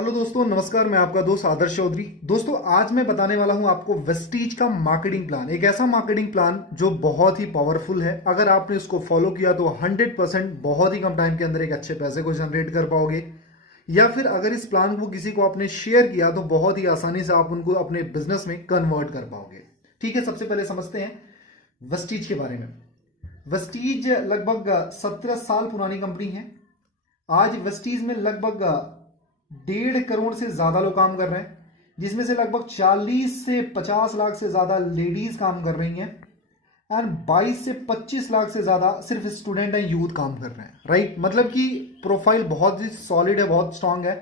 Hello दोस्तों, नमस्कार। मैं आपका दोस्त आदर्श चौधरी। दोस्तों, आज मैं बताने वाला हूं आपको वेस्टीज का मार्केटिंग प्लान। एक ऐसा मार्केटिंग प्लान जो बहुत ही पावरफुल है। अगर आपने इसको फॉलो किया तो 100% बहुत ही कम टाइम के अंदर एक अच्छे पैसे को जनरेट कर पाओगे, या फिर अगर इस प्लान को किसी को आपने शेयर किया तो बहुत ही आसानी से आप उनको अपने बिजनेस में कन्वर्ट कर पाओगे। ठीक है, सबसे पहले समझते हैं वेस्टीज के बारे में। वेस्टीज लगभग 17 साल पुरानी कंपनी है। आज वेस्टीज में लगभग 1.5 करोड़ से ज्यादा लोग काम कर रहे हैं, जिसमें से लगभग 40 से 50 लाख से ज्यादा लेडीज काम कर रही हैं एंड 22 से 25 लाख से ज्यादा सिर्फ स्टूडेंट एंड यूथ काम कर रहे हैं। राइट, मतलब कि प्रोफाइल बहुत ही सॉलिड है, बहुत स्ट्रांग है।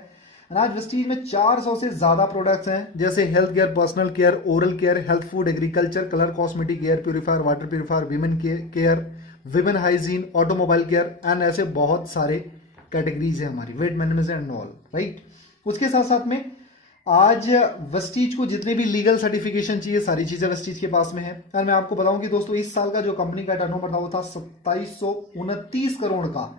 एंड आज वेस्टीज में 400 से ज्यादा प्रोडक्ट्स हैं, जैसे health care, personal care, oral care, health food, agriculture, colour cosmetic, air purifier, water purifier, women care, women hygiene, automobile care and ऐसे बहुत सारे कैटेगरीज है हमारी, weight management and all. Right, उसके साथ साथ में आज वेस्टीज को जितने भी लीगल सर्टिफिकेशन चाहिए सारी चीजें वेस्टीज के पास में है। और मैं आपको बताऊं कि दोस्तों, इस साल का जो कंपनी का टर्नओवर था वो था 2729 करोड़ का।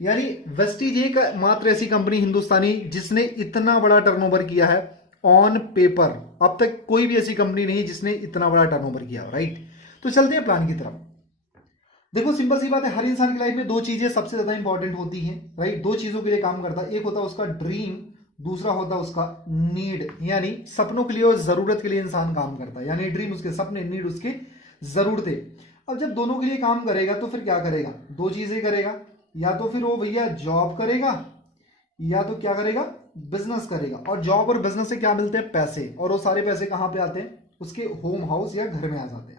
यानी वेस्टीज एक मात्र ऐसी कंपनी हिंदुस्तानी जिसने इतना बड़ा टर्नओवर किया है ऑन पेपर। अब तक कोई भी ऐसी कंपनी नहीं जिसने इतना बड़ा टर्नओवर किया। राइट, तो चलते हैं प्लान की तरफ। देखो, सिंपल सी बात है, हर इंसान की लाइफ में दो चीजें सबसे ज्यादा इंपॉर्टेंट होती हैं। राइट, दो चीजों के लिए काम करता है। एक होता है उसका ड्रीम, दूसरा होता है उसका नीड। यानी सपनों के लिए और जरूरत के लिए इंसान काम करता है। यानी ड्रीम उसके सपने, नीड उसके जरूरतें। अब जब दोनों के लिए काम करेगा तो फिर क्या करेगा? दो चीजें करेगा। या तो फिर वो भैया जॉब करेगा, या तो क्या करेगा? बिजनेस करेगा। और जॉब और बिजनेस से क्या मिलते हैं? पैसे। और वो सारे पैसे कहां पे आते हैं? उसके होम हाउस या घर में आ जाते हैं।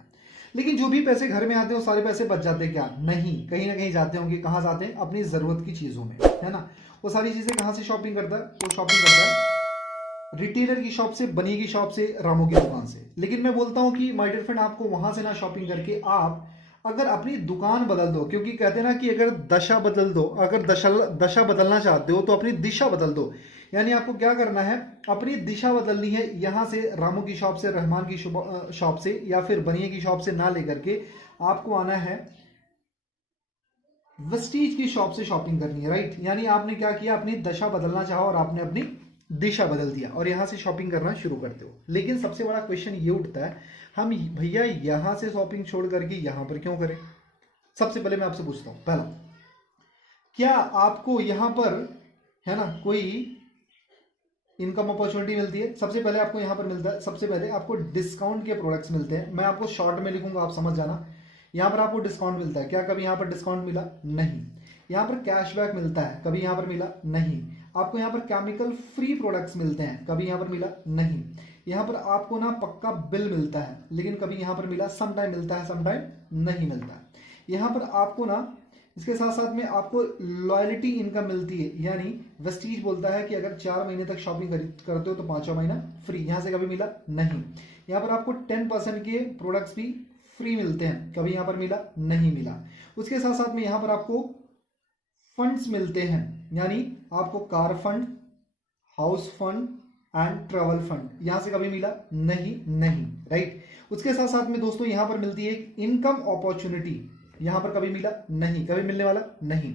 लेकिन जो भी पैसे घर में आते हैं वो सारे पैसे बच जाते हैं क्या? नहीं, कहीं ना कहीं जाते होंगे। कहां जाते हैं? अपनी जरूरत की चीजों में, है ना। वो सारी चीजें कहां से शॉपिंग करता है? वो शॉपिंग करता है रिटेलर की शॉप से, बनी की शॉप से, रामू की दुकान से। लेकिन मैं बोलता हूं कि माय डियर फ्रेंड, आपको वहां से ना शॉपिंग करके आप अगर अपनी दुकान बदल दो, क्योंकि कहते हैं ना कि अगर दशा बदल दो, अगर दशा बदलना चाहते हो तो अपनी दिशा बदल दो। यानी आपको क्या करना है? अपनी दिशा बदलनी है। यहां से रामू की शॉप से, रहमान की शॉप से, या फिर बनिए की शॉप से ना लेकर के आपको आना है वेस्टीज की शॉप से शॉपिंग करनी है। राइट, यानी आपने क्या किया? अपनी दशा बदलना चाहा और आपने अपनी दिशा बदल दिया और यहां से शॉपिंग करना शुरू करते हो। लेकिन सबसे बड़ा क्वेश्चन ये उठता है, हम भैया यहां से शॉपिंग छोड़ करके यहां पर क्यों करें? सबसे पहले मैं आपसे पूछता हूं, पहला, क्या आपको यहां पर, है ना, कोई इनकम अपॉर्चुनिटी मिलती है? सबसे पहले आपको यहां पर मिलता है, सबसे पहले आपको डिस्काउंट के प्रोडक्ट्स मिलते हैं। मैं आपको शॉर्ट में लिखूंगा, आप समझ जाना। यहां पर आपको डिस्काउंट मिलता है। क्या कभी यहां पर डिस्काउंट मिला? नहीं। यहां पर कैशबैक मिलता है। कभी यहां पर मिला? नहीं। आपको यहां पर केमिकल फ्री प्रोडक्ट्स मिलते हैं। कभी यहां पर मिला? नहीं। यहां पर आपको ना पक्का बिल मिलता है, लेकिन कभी यहां पर मिला? सम टाइम मिलता है, सम टाइम नहीं मिलता है। यहां पर आपको ना, इसके साथ साथ में आपको लॉयल्टी इनकम मिलती है। यानी वेस्टीज बोलता है कि अगर 4 महीने तक शॉपिंग करते हो तो 5वां महीना फ्री। यहां से कभी मिला? नहीं। यहां पर आपको 10% के प्रोडक्ट्स भी फ्री मिलते हैं। कभी यहां पर मिला? नहीं मिला। उसके साथ साथ में यहां पर आपको फंड्स मिलते हैं। यानी आपको car fund, house fund and travel fund. यहां से कभी मिला? नहीं। नहीं। राइट, उसके साथ साथ में दोस्तों यहां पर मिलती है इनकम अपॉर्चुनिटी। यहां पर कभी मिला? नहीं। कभी मिलने वाला? नहीं।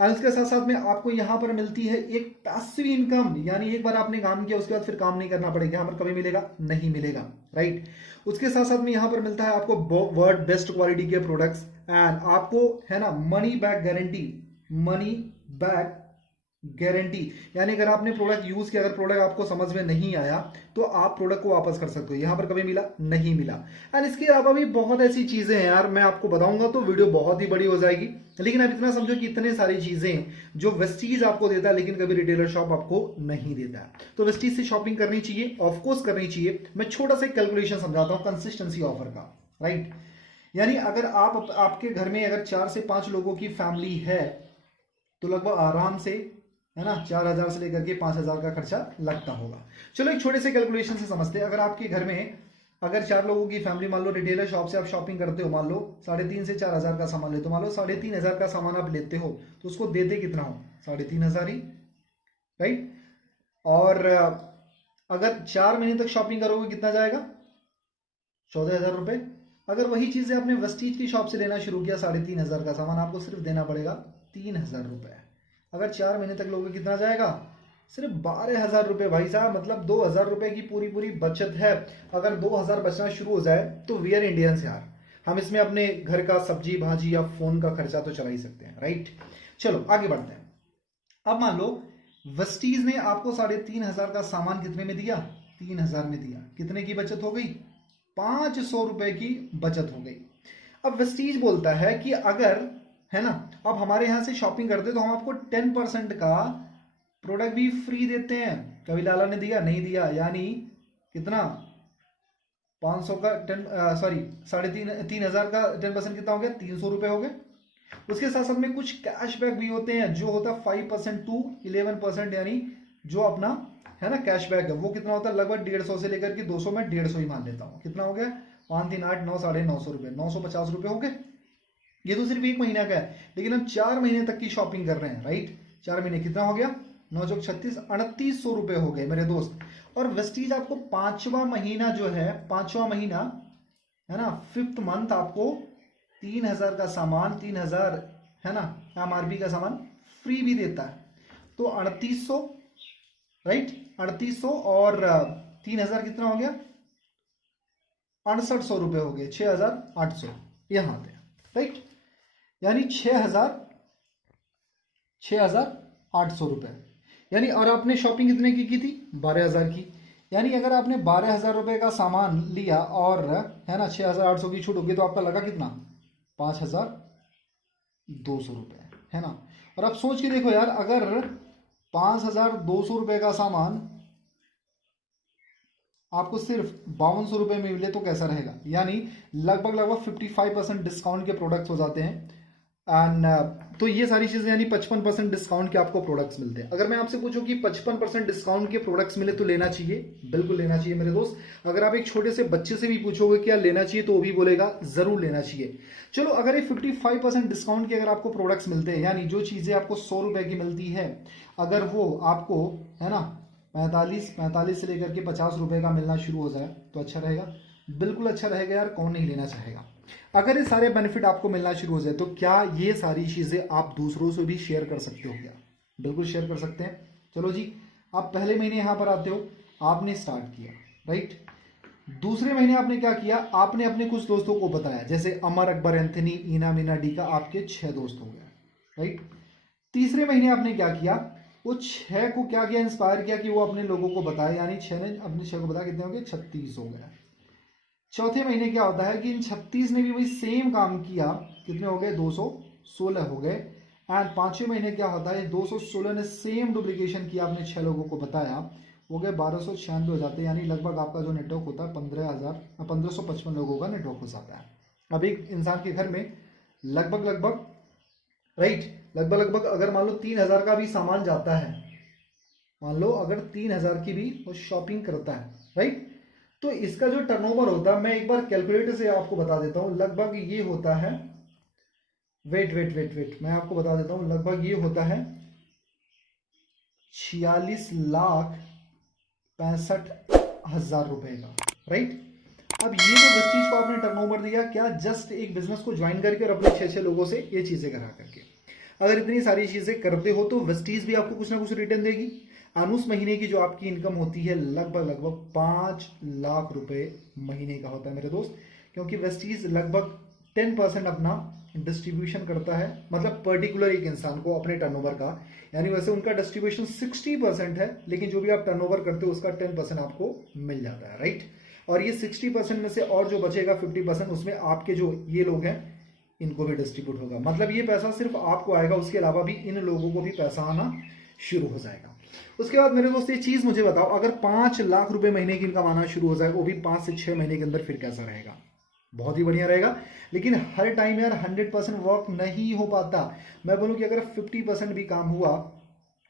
और उसके साथ साथ में आपको यहां पर मिलती है एक पैसिव इनकम। यानी एक बार आपने काम किया उसके बाद फिर काम नहीं करना पड़ेगा। यहां पर कभी मिलेगा? नहीं मिलेगा। राइट, उसके साथ साथ में यहां पर मिलता है आपको वर्ल्ड बेस्ट क्वालिटी के प्रोडक्ट्स एंड आपको, है ना, money back guarantee. Money back guarantee, यानी अगर आपने प्रोडक्ट यूज किया, अगर प्रोडक्ट आपको समझ में नहीं आया तो आप प्रोडक्ट को वापस कर सकते हो। यहां पर कभी मिला? नहीं मिला। एंड इसके अलावा भी बहुत ऐसी चीजें हैं यार, मैं आपको बताऊंगा तो वीडियो बहुत ही बड़ी हो जाएगी। लेकिन आप इतना समझो कि इतने सारी चीजें जो वेस्टीज आपको देता है, लेकिन कभी रिटेलर शॉप आपको नहीं देता है। तो वेस्टीज से शॉपिंग करनी चाहिए, ऑफकोर्स करनी चाहिए। मैं छोटा सा कैलकुलेशन समझाता हूं कंसिस्टेंसी ऑफर का। राइट, यानी अगर आपके घर में अगर 4 से 5 लोगों की फैमिली है तो लगभग आराम से, है ना, 4,000 से लेकर के 5,000 का खर्चा लगता होगा। चलो एक छोटे से कैलकुलेशन से समझते हैं। अगर आपके घर में अगर 4 लोगों की फैमिली, मान लो रिटेलर शॉप से आप शॉपिंग करते हो, मान लो 3,500 से 4,000 का सामान लेते हो, मान लो 3,500 का सामान आप लेते हो, तो उसको देते कितना हो? 3,500 ही। राइट, और अगर 4 महीने तक शॉपिंग करोगे कितना जाएगा? 14,000 रुपए। अगर वही चीजें आपने वेस्टीज की शॉप से लेना शुरू किया, 3,500 का सामान, आपको सिर्फ देना पड़ेगा 3,000 रुपए। अगर 4 महीने तक लोगे कितना जाएगा? सिर्फ 12,000 रुपये भाई साहब, मतलब 2,000 रुपये की पूरी पूरी बचत है। अगर 2,000 बचना शुरू हो जाए तो वी आर इंडियंस यार, हम इसमें अपने घर का सब्जी भाजी या फोन का खर्चा तो चला ही सकते हैं, राइट। चलो आगे बढ़ते हैं। अब मान लो वेस्टीज ने आपको 3,500 का सामान कितने में दिया, 3,000 में दिया। कितने की बचत हो गई, 500 रुपए की बचत हो गई। अब वेस्टीज बोलता है कि अगर, है ना, अब हमारे यहां से शॉपिंग करते तो हम आपको 10% का प्रोडक्ट भी फ्री देते हैं। कभी लाला ने दिया, नहीं दिया, यानी कितना, 500 का 3,500 का 10% कितना हो गया, 300 रुपए हो गए। उसके साथ साथ में कुछ कैशबैक भी होते हैं, जो होता है 5% टू 11%, यानी जो अपना है ना कैशबैक है वो कितना होता है, लगभग 150 से लेकर के 200 में 150 ही मान लेता हूं। कितना हो गया, 5 3 8 9 950 रुपए, 950 रुपए हो गए। ये तो सिर्फ 1 महीना का है, लेकिन हम 4 महीने तक की शॉपिंग कर रहे हैं, राइट। 4 महीने कितना हो गया, 9 चौक 36, 3800 रुपए हो गए मेरे दोस्त। और वेस्टीज आपको 5वां महीना जो है, 5वां महीना है ना, 5th मंथ आपको 3,000 का सामान, 3,000 है ना एमआरपी का सामान फ्री भी देता है। तो 3800, राइट, 3800 और 3,000 कितना हो गया, 6800 रुपए हो गए, 6,800 यहां आते हैं, राइट। यानी 6,800 रुपए, यानी। और आपने शॉपिंग कितने की थी, 12,000 की। यानी अगर आपने 12,000 रुपए का सामान लिया और है ना 6,800 की छूट होगी, तो आपका लगा कितना, 5,200 रुपए, है ना। और आप सोच के देखो यार, अगर 5,200 रुपए का सामान आपको सिर्फ 5,200 रुपए में मिले तो कैसा रहेगा। यानी लगभग 55% डिस्काउंट के प्रोडक्ट्स हो जाते हैं। एंड तो ये सारी चीजें, यानी 55% डिस्काउंट के आपको प्रोडक्ट्स मिलते हैं। अगर मैं आपसे पूछूं कि 55% डिस्काउंट के प्रोडक्ट्स मिले तो लेना चाहिए, बिल्कुल लेना चाहिए मेरे दोस्त। अगर आप एक छोटे से बच्चे से भी पूछोगे क्या लेना चाहिए, तो वो भी बोलेगा जरूर लेना चाहिए। चलो, अगर ये 55% डिस्काउंट के अगर आपको प्रोडक्ट्स मिलते हैं, यानी जो चीजें आपको 100 रुपए की मिलती है, अगर वो आपको है ना 45 से लेकर के 50 रुपए का मिलना शुरू हो जाए तो अच्छा रहेगा, बिल्कुल अच्छा रहेगा यार, कौन नहीं लेना चाहेगा। अगर ये सारे बेनिफिट आपको मिलना शुरू हो जाए तो क्या ये सारी चीजें आप दूसरों से भी शेयर कर सकते हो क्या, बिल्कुल शेयर कर सकते हैं। चलो जी, आप पहले महीने यहां पर आते हो, आपने स्टार्ट किया, राइट। दूसरे महीने आपने क्या किया, आपने अपने कुछ दोस्तों को बताया, जैसे अमर, अकबर, एंथनी, ईना, मीना, डी का आपके 6 दोस्त हो गए, राइट। तीसरे महीने आपने क्या किया, वो 6 को क्या किया, इंस्पायर किया कि वो अपने लोगों को बताया, यानी 6 ने अपने 6 को बताया, कितने हो गए, 36 हो गए। चौथे महीने क्या होता है कि इन 36 ने भी वही सेम काम किया, कितने हो गए, 216 हो गए। एंड 5वें महीने क्या होता है, 216 ने सेम डुप्लीकेशन किया, आपने 6 लोगों को बताया, हो गए 1296 हो जाते हैं। यानी लगभग आपका जो नेटवर्क होता है 1555 लोगों का नेटवर्क हो जाता है। अब एक इंसान के घर में लगभग अगर मान लो 3,000 का भी सामान जाता है, मान लो अगर 3,000 की भी वो शॉपिंग करता है, राइट, तो इसका जो टर्नओवर होता है, मैं एक बार कैलकुलेटर से आपको बता देता हूं, लगभग ये होता है, वेट मैं आपको बता देता हूं, लगभग ये होता है 46,65,000 रुपए का, राइट। अब ये जो वेस्टीज को आपने टर्नओवर दिया, क्या जस्ट एक बिजनेस को ज्वाइन करके और अपने 6 लोगों से ये चीजें करा करके। अगर इतनी सारी चीजें करते हो तो वेस्टीज भी आपको कुछ ना कुछ रिटर्न देगी। उस महीने की जो आपकी इनकम होती है लगभग 5 लाख रुपए महीने का होता है मेरे दोस्त, क्योंकि वेस्टीज लगभग 10% अपना डिस्ट्रीब्यूशन करता है, मतलब पर्टिकुलर एक इंसान को अपने टर्नओवर का। यानी वैसे उनका डिस्ट्रीब्यूशन 60% है, लेकिन जो भी आप टर्नओवर करते हो उसका 10% आपको मिल जाता है, राइट। और ये 60% में से और जो बचेगा 50%, उसमें आपके जो ये लोग हैं इनको भी डिस्ट्रीब्यूट होगा। मतलब ये पैसा सिर्फ आपको आएगा, उसके अलावा भी इन लोगों को भी पैसा आना शुरू हो जाएगा। उसके बाद मेरे दोस्त ये चीज मुझे बताओ, अगर 5 लाख रुपए महीने की इनकम आना शुरू हो जाए, वो भी 5 से 6 महीने के अंदर, फिर कैसा रहेगा, बहुत ही बढ़िया रहेगा। लेकिन हर टाइम यार 100% वर्क नहीं हो पाता। मैं बोलूं कि अगर 50% भी काम हुआ,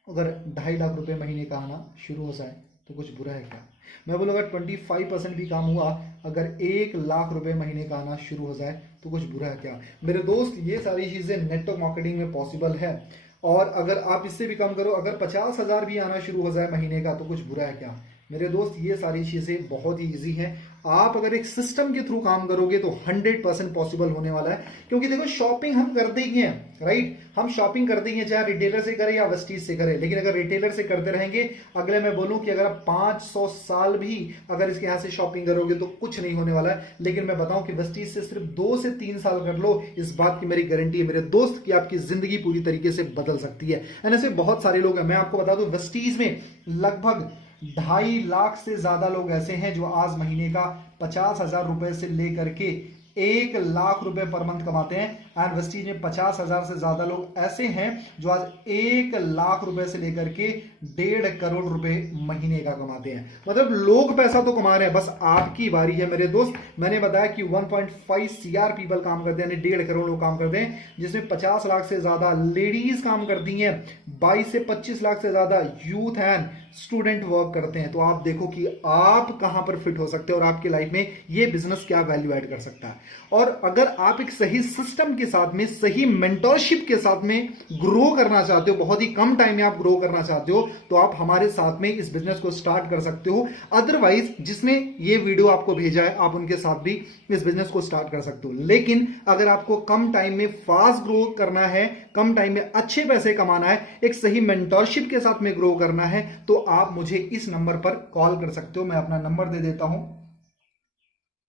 अगर 2.5 लाख रुपए महीने का आना शुरू हो जाए तो कुछ बुरा है क्या। मैं बोलूँ अगर 25% भी काम हुआ, अगर 1 लाख रुपए महीने का आना शुरू हो जाए तो कुछ बुरा है क्या। मेरे दोस्त, ये सारी चीजें नेटवर्क मार्केटिंग में पॉसिबल है। और अगर आप इससे भी कम करो, अगर 50,000 भी आना शुरू हो जाए महीने का, तो कुछ बुरा है क्या। मेरे दोस्त ये सारी चीजें बहुत ही इजी हैं। आप अगर एक सिस्टम के थ्रू काम करोगे तो 100% पॉसिबल होने वाला है। क्योंकि देखो शॉपिंग हम करते ही हैं, राइट, हम शॉपिंग करते ही हैं, चाहे रिटेलर से करें या वेस्टीज से करें। लेकिन अगर रिटेलर से करते रहेंगे, अगले मैं बोलूं कि अगर आप 500 साल भी अगर इसके यहां से शॉपिंग करोगे तो कुछ नहीं होने वाला है। लेकिन मैं बताऊं कि वेस्टीज से सिर्फ 2 से 3 साल कर लो, इस बात की मेरी गारंटी है मेरे दोस्त कि आपकी जिंदगी पूरी तरीके से बदल सकती है। एंड ऐसे बहुत सारे लोग हैं, मैं आपको बता दूं वेस्टीज में लगभग 2.5 लाख से ज्यादा लोग ऐसे हैं जो आज महीने का 50,000 रुपए से लेकर के 1 लाख रुपए पर मंथ कमाते हैं। एंड वेस्टीज में 50,000 से ज्यादा लोग ऐसे हैं जो आज 1 लाख रुपए से लेकर के 1.5 करोड़ रुपए महीने का कमाते हैं। मतलब लोग पैसा तो कमा रहे हैं, बस आपकी बारी है मेरे दोस्त। मैंने बताया कि 1.5 CR पीपल काम करते हैं, यानी 1.5 करोड़ लोग काम करते हैं, जिसमें 50 लाख से ज्यादा लेडीज काम करती हैं, 22 से 25 लाख से ज्यादा यूथ एंड स्टूडेंट वर्क करते हैं। तो आप देखो कि आप कहां पर फिट हो सकते हैं और आपकी लाइफ में ये बिजनेस क्या वैल्यू ऐड कर सकता है। और अगर आप एक सही सिस्टम के साथ में, सही मेंटरशिप के साथ में ग्रो करना चाहते हो, बहुत ही कम टाइम में आप ग्रो करना चाहते हो, तो आप हमारे साथ में इस बिजनेस को स्टार्ट कर सकते हो। अदरवाइज जिसने ये वीडियो आपको भेजा है, आप उनके साथ भी इस बिजनेस को स्टार्ट कर सकते हो। लेकिन अगर आपको कम टाइम में फास्ट ग्रो करना है, कम टाइम में अच्छे पैसे कमाना है, एक सही मेंटरशिप के साथ में ग्रो करना है, तो आप मुझे इस नंबर पर कॉल कर सकते हो। मैं अपना नंबर दे देता हूं,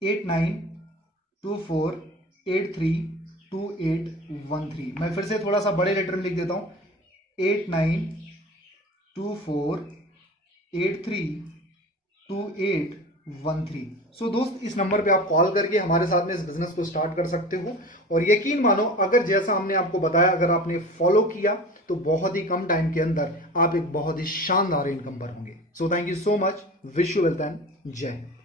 8924832813। मैं फिर से थोड़ा सा बड़े लेटर में लिख देता हूं, 8924832813। सो दोस्त, इस नंबर पे आप कॉल करके हमारे साथ में इस बिजनेस को स्टार्ट कर सकते हो। और यकीन मानो, अगर जैसा हमने आपको बताया, अगर आपने फॉलो किया, तो बहुत ही कम टाइम के अंदर आप एक बहुत ही शानदार इनकम पर होंगे। So thank you so much, wish you wealth and जय हिंद।